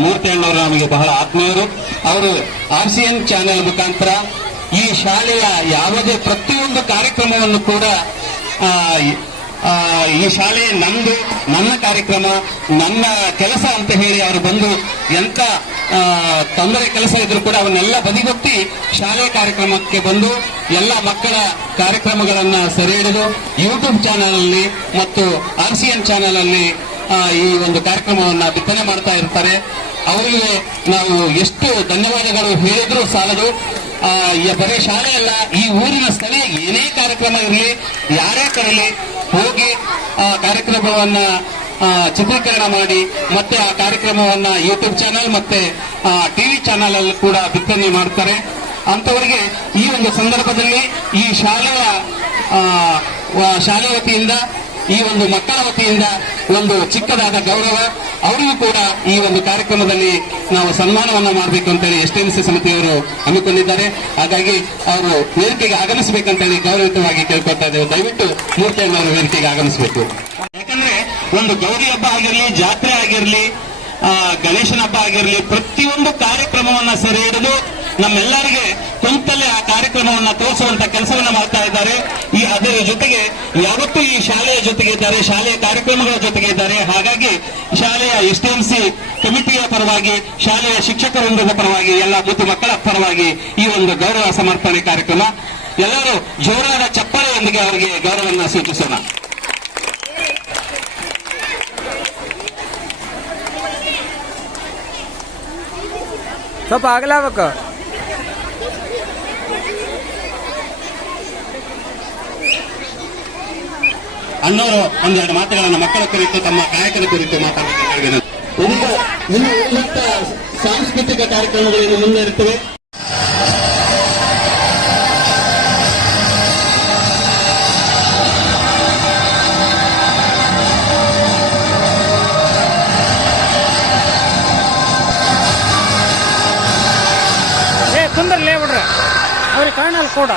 ಮೂರ್ತಿ ಅಣ್ಣವರು ನಮಗೆ ಬಹಳ ಆತ್ಮೀಯರು. ಅವರು RCN ಚಾನೆಲ್ ಮುಖಾಂತರ ಈ ಶಾಲೆಯ ಯಾವುದೇ ಪ್ರತಿಯೊಂದು ಕಾರ್ಯಕ್ರಮವನ್ನು ಕೂಡ ಈ ಶಾಲೆ ನಮ್ದು, ನನ್ನ ಕಾರ್ಯಕ್ರಮ, ನನ್ನ ಕೆಲಸ ಅಂತ ಹೇಳಿ ಅವರು ಬಂದು ಎಂತ ತೊಂದರೆ ಕೆಲಸ ಇದ್ರು ಕೂಡ ಅವನ್ನೆಲ್ಲ ಬದಿಗೊತ್ತಿ ಶಾಲೆ ಕಾರ್ಯಕ್ರಮಕ್ಕೆ ಬಂದು ಎಲ್ಲ ಮಕ್ಕಳ ಕಾರ್ಯಕ್ರಮಗಳನ್ನ ಸೆರೆ ಹಿಡಿದು ಯೂಟ್ಯೂಬ್ ಚಾನೆಲ್ ಅಲ್ಲಿ ಮತ್ತು RCN ಚಾನೆಲ್ ಅಲ್ಲಿ ಈ ಒಂದು ಕಾರ್ಯಕ್ರಮವನ್ನ ಬಿತ್ತನೆ ಮಾಡ್ತಾ ಇರ್ತಾರೆ. ಅವರಿಗೆ ನಾವು ಎಷ್ಟು ಧನ್ಯವಾದಗಳು ಹೇಳಿದ್ರು ಸಾಲದು. ಬರೀ ಶಾಲೆ ಅಲ್ಲ, ಈ ಊರಿನ ಸ್ಥಳೀಯ ಏನೇ ಕಾರ್ಯಕ್ರಮ ಇರಲಿ, ಯಾರೇ ಕರಲಿ, ಹೋಗಿ ಆ ಕಾರ್ಯಕ್ರಮವನ್ನ ಚಿತ್ರೀಕರಣ ಮಾಡಿ ಮತ್ತೆ ಆ ಕಾರ್ಯಕ್ರಮವನ್ನ ಯೂಟ್ಯೂಬ್ ಚಾನೆಲ್ ಮತ್ತೆ ಟಿವಿ ಚಾನೆಲ್ ಅಲ್ಲಿ ಕೂಡ ಬಿತ್ತನೆ ಮಾಡ್ತಾರೆ. ಅಂತವರಿಗೆ ಈ ಒಂದು ಸಂದರ್ಭದಲ್ಲಿ ಈ ಶಾಲೆ ವತಿಯಿಂದ, ಈ ಒಂದು ಮಕ್ಕಳ ವತಿಯಿಂದ ಒಂದು ಚಿಕ್ಕದಾದ ಗೌರವ. ಅವರಿಗೂ ಕೂಡ ಈ ಒಂದು ಕಾರ್ಯಕ್ರಮದಲ್ಲಿ ನಾವು ಸನ್ಮಾನವನ್ನ ಮಾಡಬೇಕು ಅಂತೇಳಿ STMC ಸಮಿತಿಯವರು ಹಮ್ಮಿಕೊಂಡಿದ್ದಾರೆ. ಹಾಗಾಗಿ ಅವರು ವೇದಿಕೆಗೆ ಆಗಮಿಸಬೇಕಂತೇಳಿ ಗೌರವಿತವಾಗಿ ಕೇಳ್ಕೊಳ್ತಾ ಇದ್ದೇವೆ. ದಯವಿಟ್ಟು ಮೂರ್ತಿಯವರು ವೇದಿಕೆಗೆ ಆಗಮಿಸಬೇಕು. ಯಾಕಂದ್ರೆ ಒಂದು ಗೌರಿ ಹಬ್ಬ ಆಗಿರಲಿ, ಜಾತ್ರೆ ಆಗಿರಲಿ, ಗಣೇಶನ ಹಬ್ಬ ಆಗಿರಲಿ, ಪ್ರತಿಯೊಂದು ಕಾರ್ಯಕ್ರಮವನ್ನ ಸೆರೆ ಹಿಡಿದು ನಮ್ಮೆಲ್ಲರಿಗೆ ಕುಂತಲ್ಲೇ ಆ ಕಾರ್ಯಕ್ರಮವನ್ನ ತೋರಿಸುವಂತ ಕೆಲಸವನ್ನ ಮಾಡ್ತಾ ಇದ್ದಾರೆ. ಅದರ ಜೊತೆಗೆ ಯಾವತ್ತೂ ಈ ಶಾಲೆಯ ಜೊತೆಗೆ ಇದ್ದಾರೆ, ಶಾಲೆಯ ಕಾರ್ಯಕ್ರಮಗಳ ಜೊತೆಗೆ ಇದ್ದಾರೆ. ಹಾಗಾಗಿ ಶಾಲೆಯ STMC ಕಮಿಟಿಯ ಪರವಾಗಿ, ಶಾಲೆಯ ಶಿಕ್ಷಕ ವೃಂದದ ಪರವಾಗಿ, ಎಲ್ಲ ಬುದ್ಧಿ ಮಕ್ಕಳ ಪರವಾಗಿ ಈ ಒಂದು ಗೌರವ ಸಮರ್ಪಣೆ ಕಾರ್ಯಕ್ರಮ. ಎಲ್ಲರೂ ಜೋರಾದ ಚಪ್ಪಾಳೆಯೊಂದಿಗೆ ಅವರಿಗೆ ಗೌರವವನ್ನು ಸೂಚಿಸೋಣ. ಸ್ವಲ್ಪ ಆಗಲಾಗಬೇಕು. ಅಣ್ಣವರು ಒಂದೆರಡು ಮಾತುಗಳನ್ನು ಮಕ್ಕಳ ಕುರಿತು, ತಮ್ಮ ಕಾಯಕದ ಕುರಿತು ಮಾತಾಡಬೇಕಾಗಿದೆ. ಇನ್ನು ಉನ್ನತ ಸಾಂಸ್ಕೃತಿಕ ಕಾರ್ಯಕ್ರಮಗಳು ಮುಂದುವರಿಯುತ್ತವೆ. ಕುಂದರ್ಲೇ ಬಿಡ್ರೆ ಅವ್ರಿಗೆ ಕಾಣಲ್ ಕೂಡ.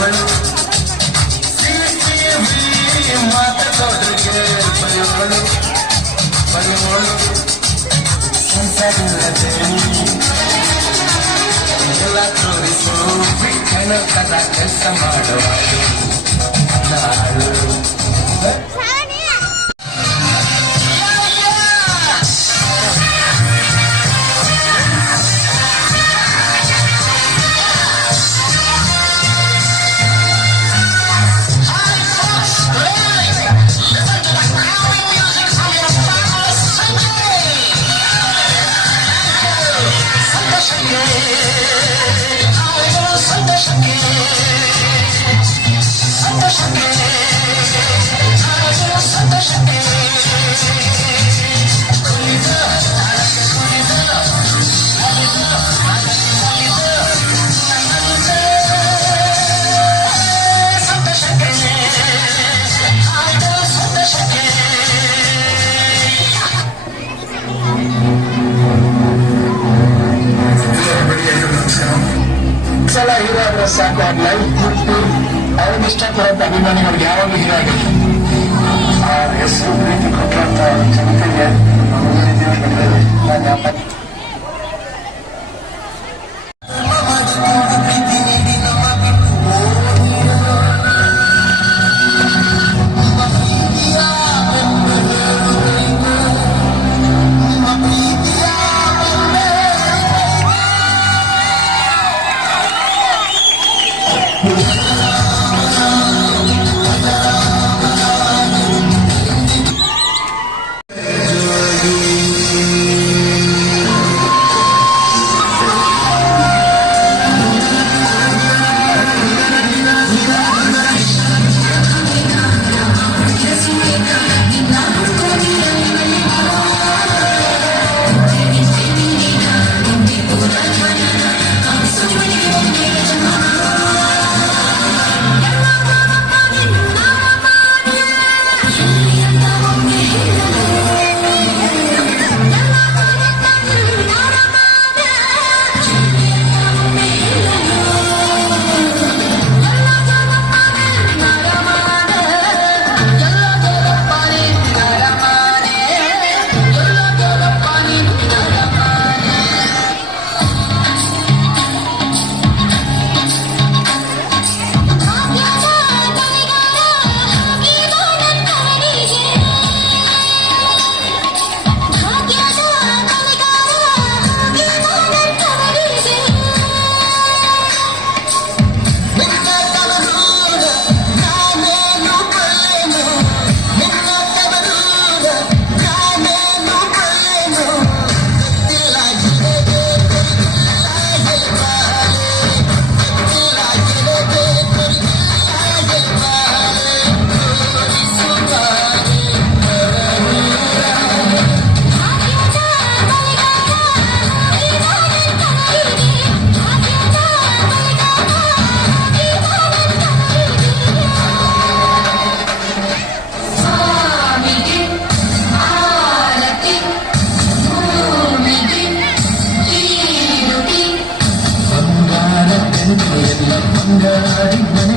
ಬರೆಯೋಳು ಮಾತ ಕೊಡ್ರಿಗೆ ಬರೆಯೋಳು ಸಂಸಾರವಿಲ್ಲದೆ ಎಲ್ಲ ತೋರಿಸು ಕದ ಕೆಲಸ ಮಾಡುವ ನಾಳು ಸಲ ಹೀರೋ ಆದ್ರೆ ಸಾಕು ಆ ಲೈಫ್ ಬಿಟ್ಟು ಅವ್ರಿಗೆ ಇಷ್ಟಪಡೋಂಥ ಅಭಿಮಾನಿಗಳಿಗೆ ಯಾವಾಗಲೂ ಹೀರೋ ಆಗಿದೆ. ಆ ಹೆಸರು ಪ್ರೀತಿ ಕೊಟ್ಟಂತ ಜನತೆಗೆ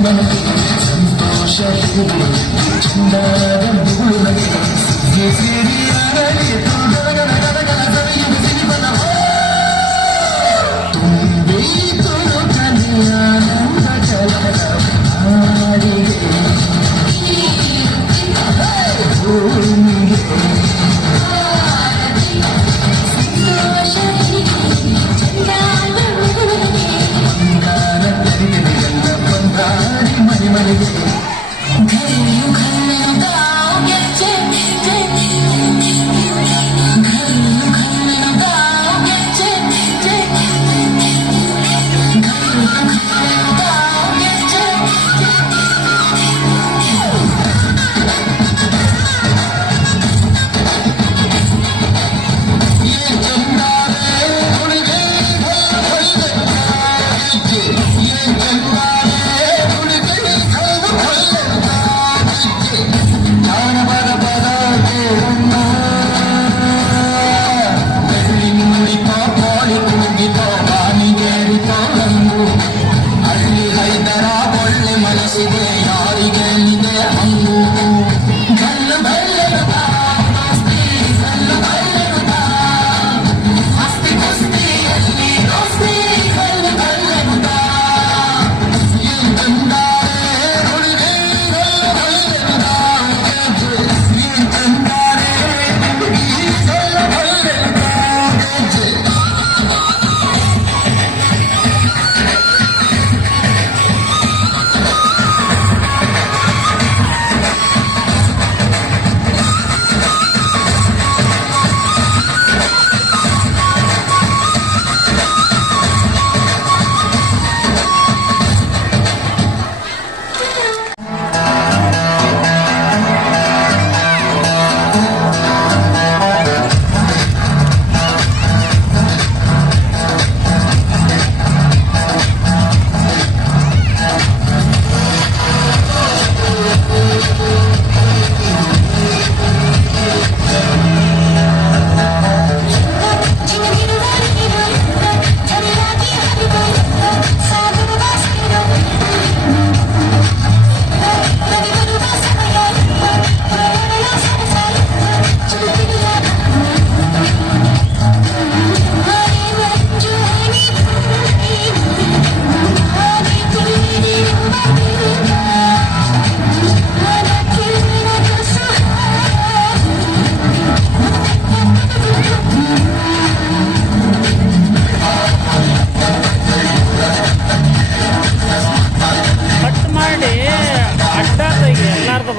ನಾನು ಸಂತೋಷ ಚಂದಾದ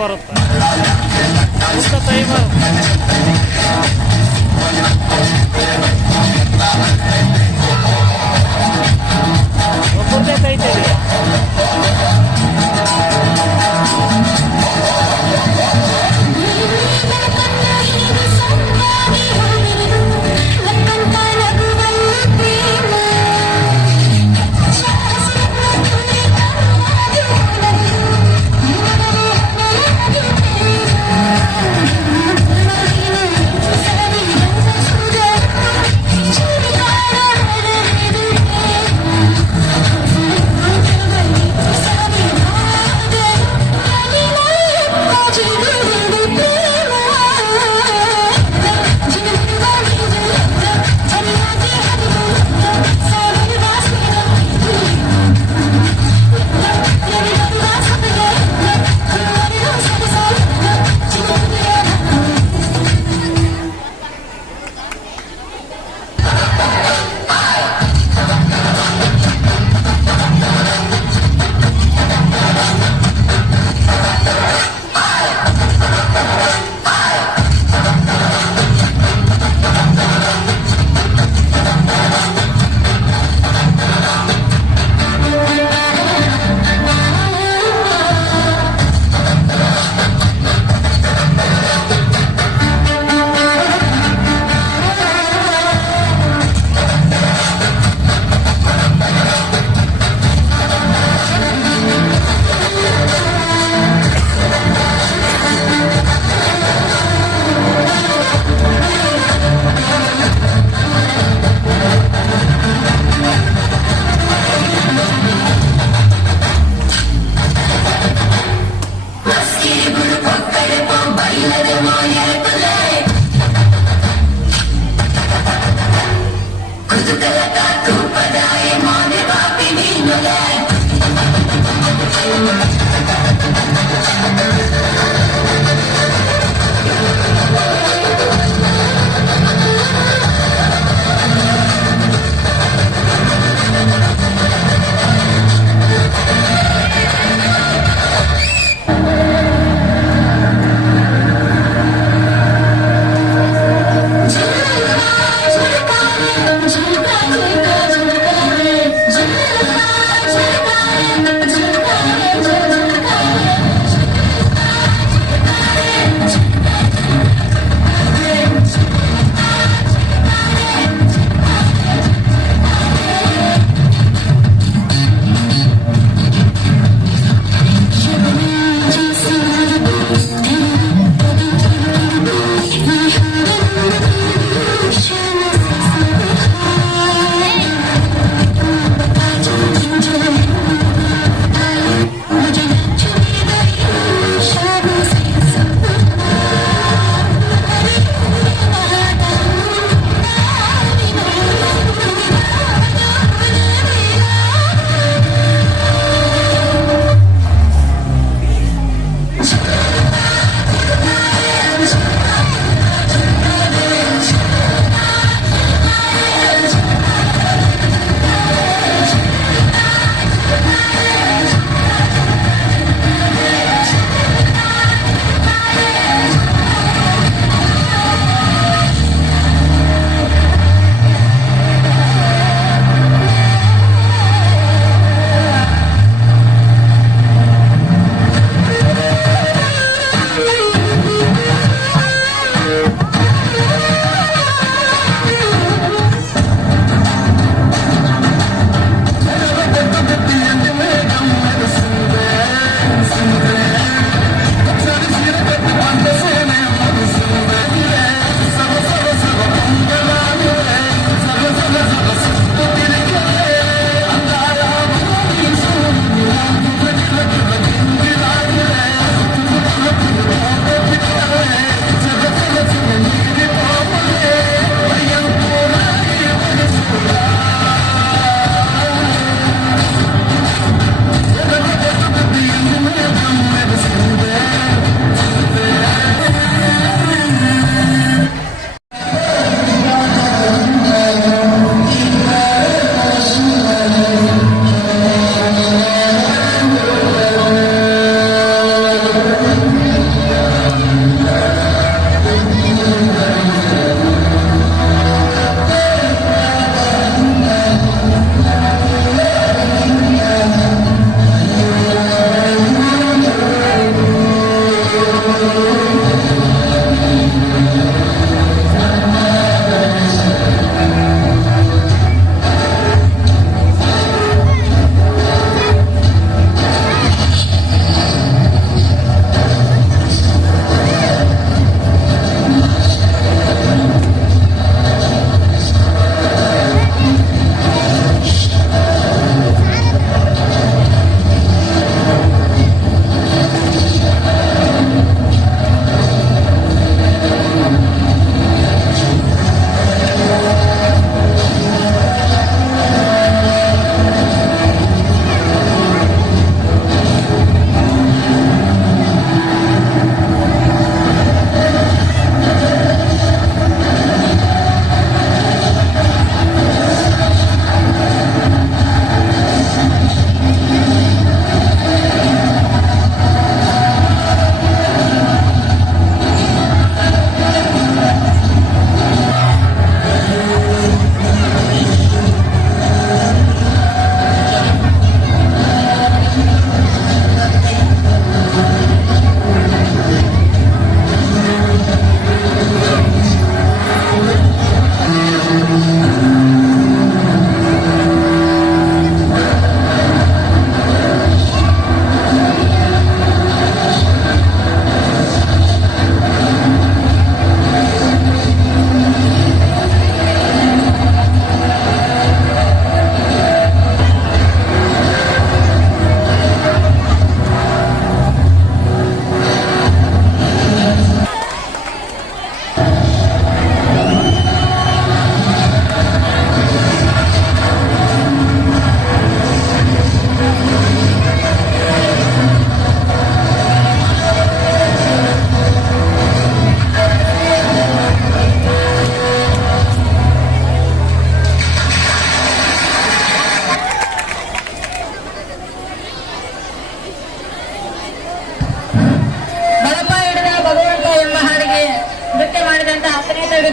ಬರುತ್ತೆ, ಉದ್ದ ಕೈ ಬರುತ್ತೆ. ಒಬ್ಬರದೇ ಕೈ ತೆಗಿಯ.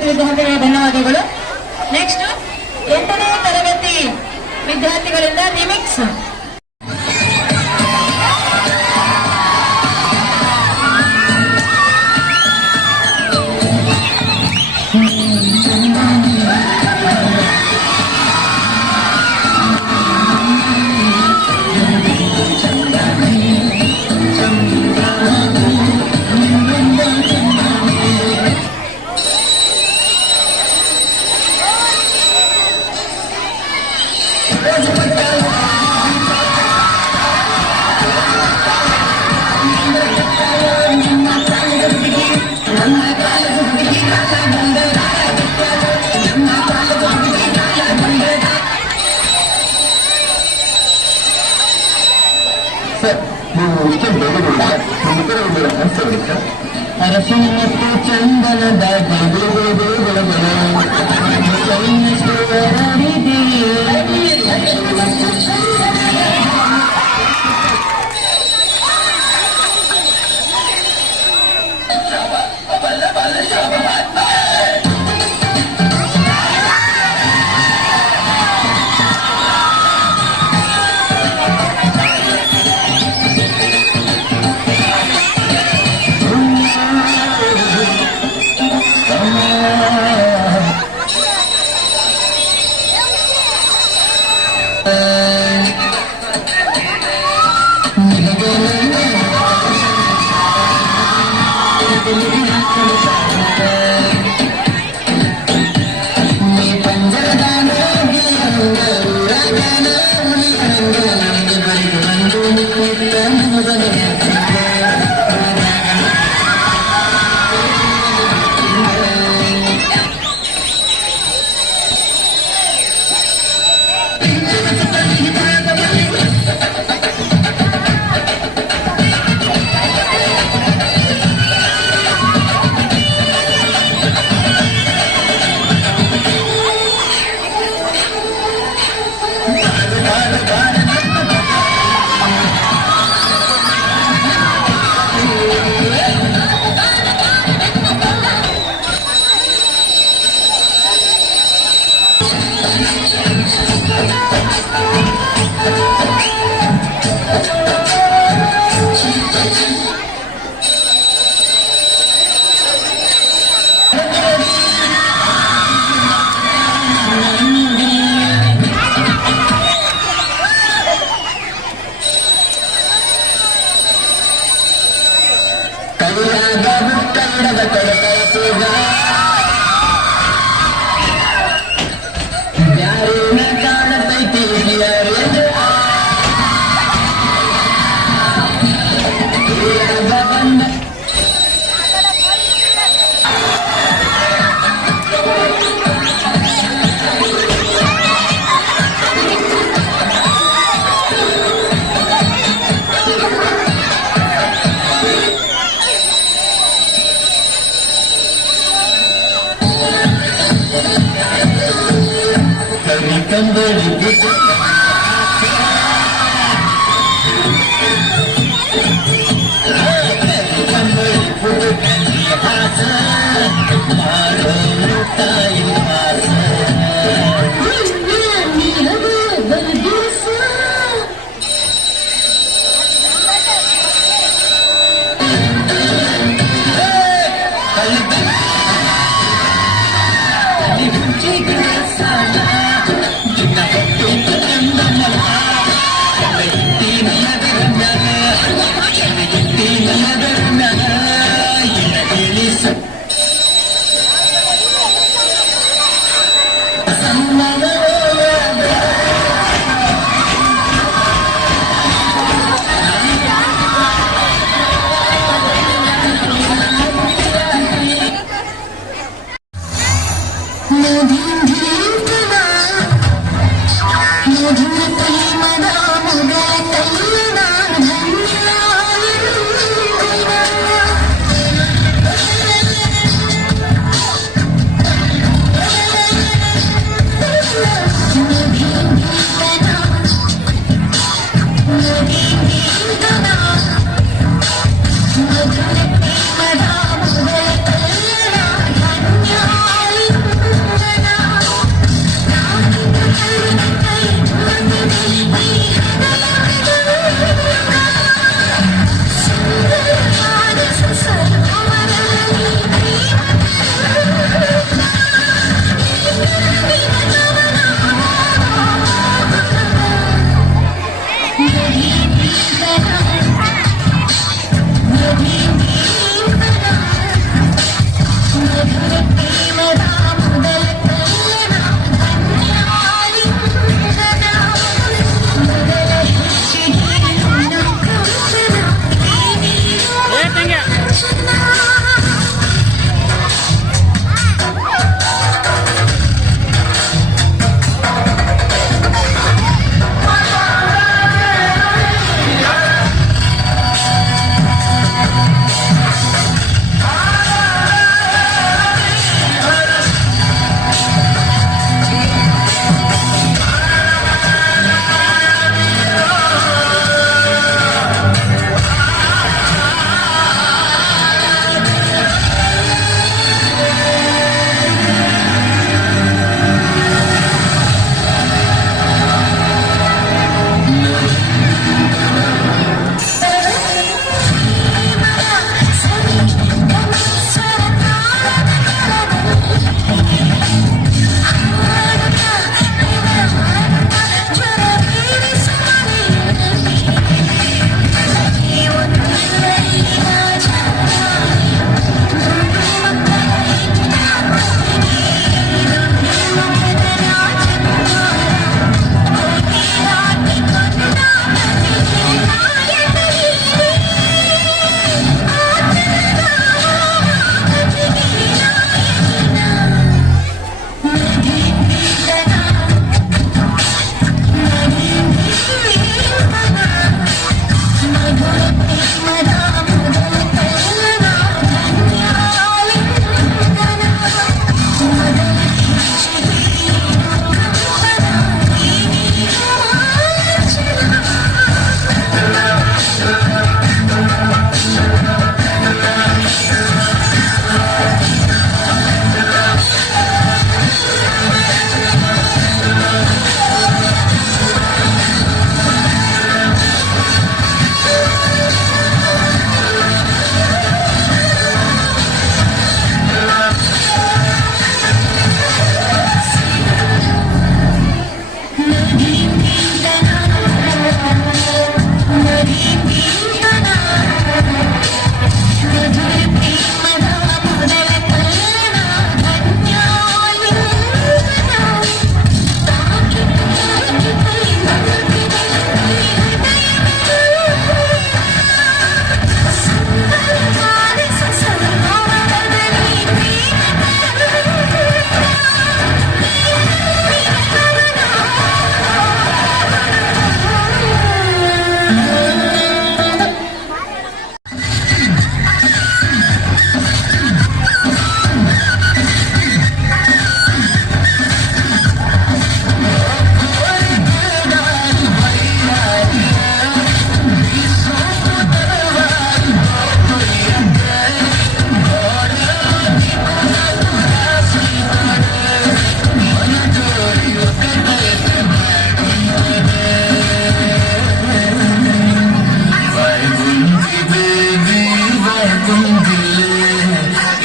ತರಗತಿ ವಿದ್ಯಾರ್ಥಿಗಳಿಗೆ ಧನ್ಯವಾದಗಳು. ನೆಕ್ಸ್ಟ್ 8ನೇ ತರಗತಿ ವಿದ್ಯಾರ್ಥಿಗಳಿಂದ ರಿಮಿಕ್ಸ್. ಅರಸಿನ ಮತ್ತು ಚಂದನದ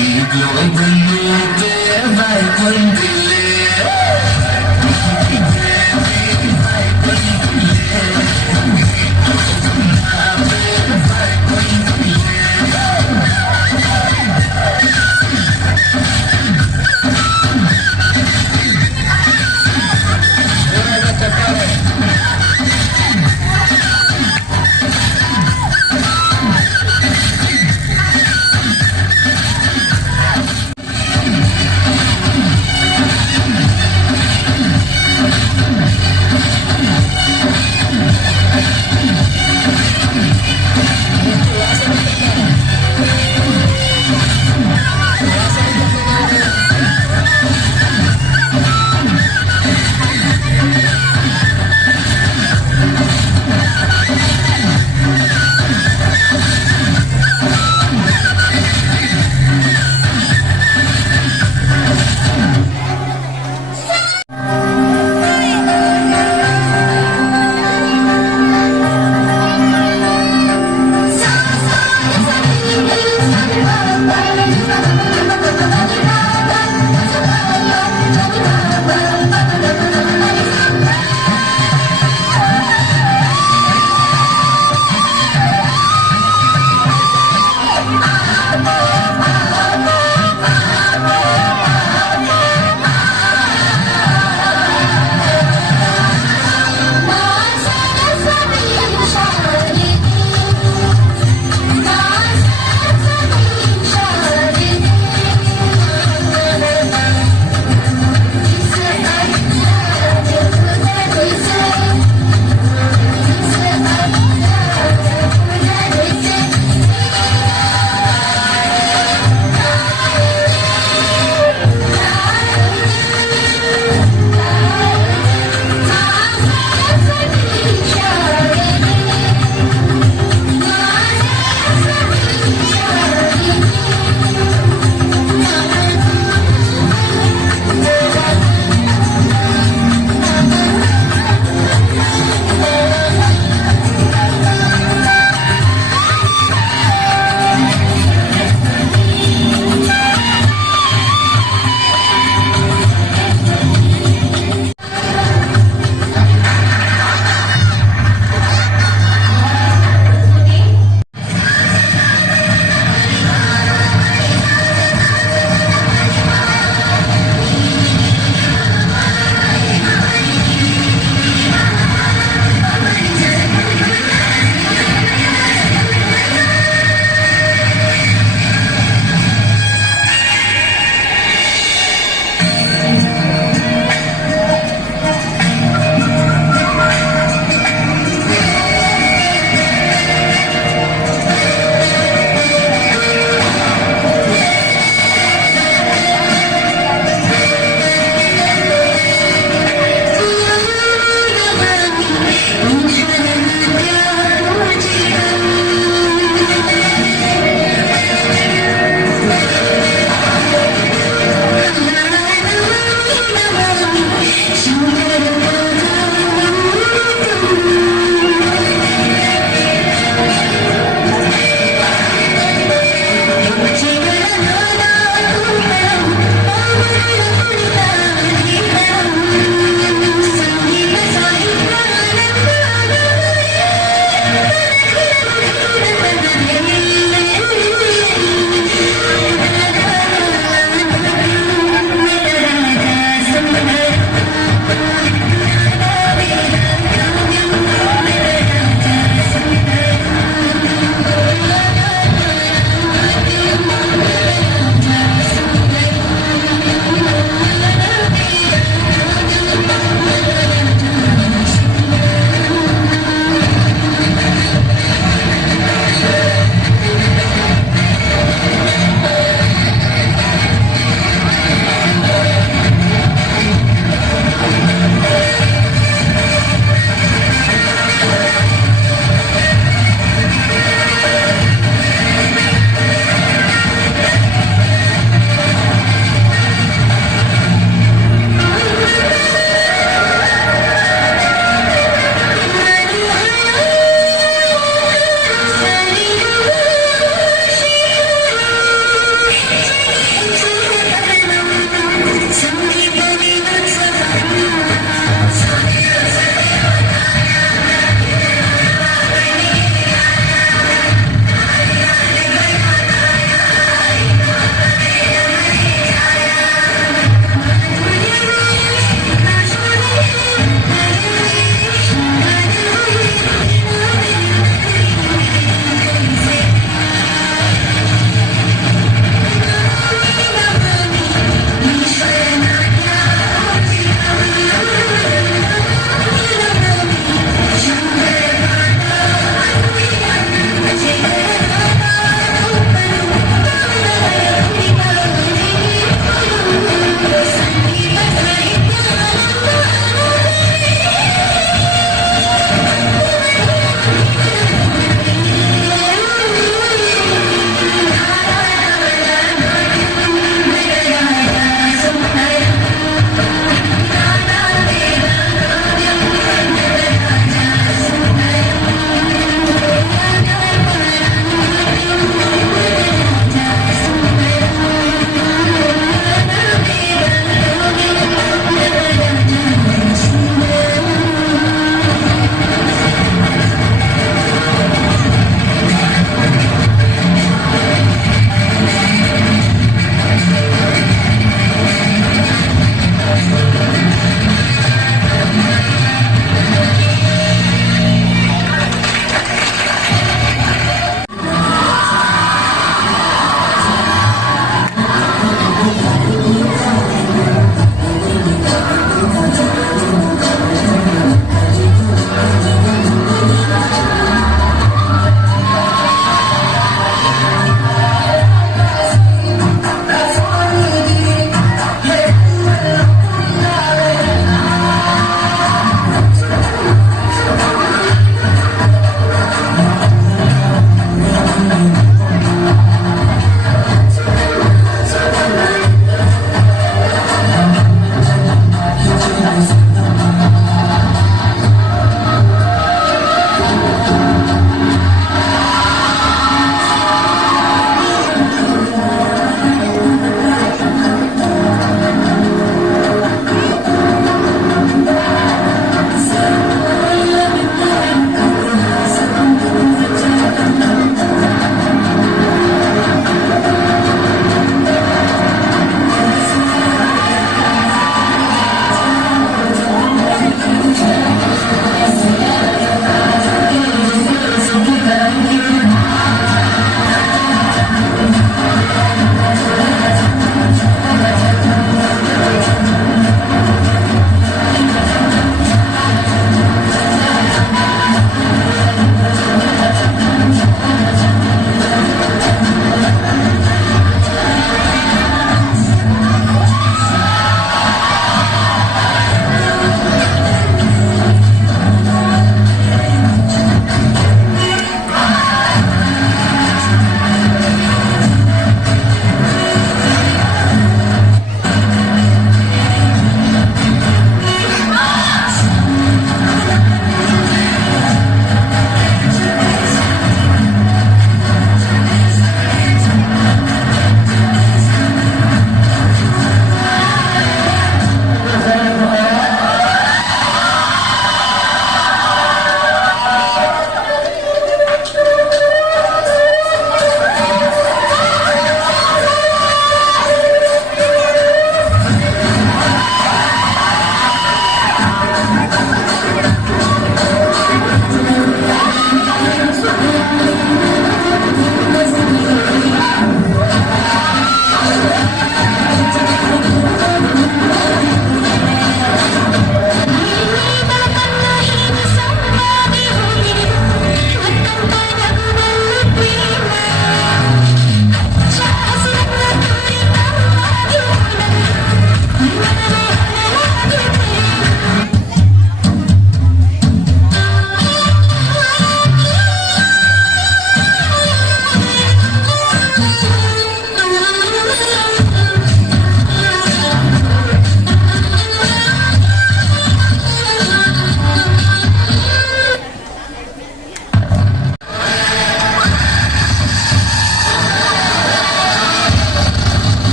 Bye.